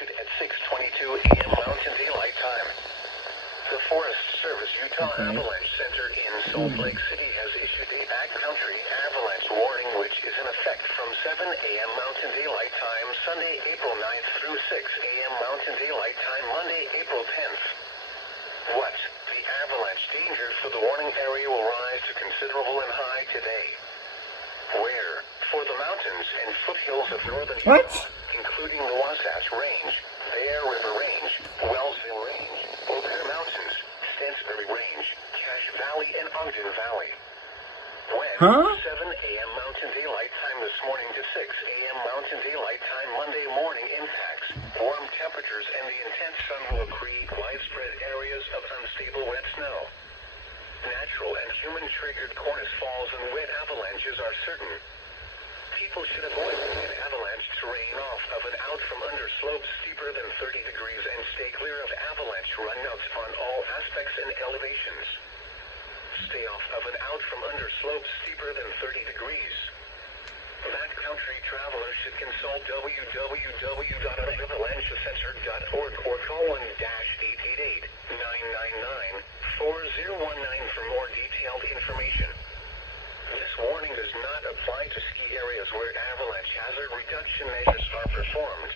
issued at 6:22 a.m. Mountain Daylight Time. The Forest Service Utah Avalanche Center in Salt Lake City has issued a backcountry avalanche warning, which is in effect from 7 a.m. Mountain Daylight Time, Sunday, April 9th through 6 a.m. Mountain Daylight Time, Monday, April 10th. What? The avalanche danger for the warning area will rise to considerable and high today. Where? For the mountains and foothills of northern Utah, including the Wasatch Range, Bear River Range, Wellsville Range, Eau Claire Mountains, Stansbury Range, Cache Valley, and Ogden Valley. When? 7 a.m. Mountain Daylight Time this morning to 6 a.m. Mountain Daylight Time Monday morning impacts. Warm temperatures and the intense sun will create widespread areas of unstable wet snow. Natural and human-triggered cornice falls and wet avalanches are certain. People should avoid an avalanche terrain off of and out from under slopes steeper than 30 degrees and stay clear of avalanche runouts on all aspects and elevations. Stay off of and out from under slopes steeper than 30 degrees. Backcountry travelers should consult www.avalanchecenter.org or call 1-888-999-4019 for more detailed information. This warning does not apply to ski areas where avalanche hazard reduction measures are performed.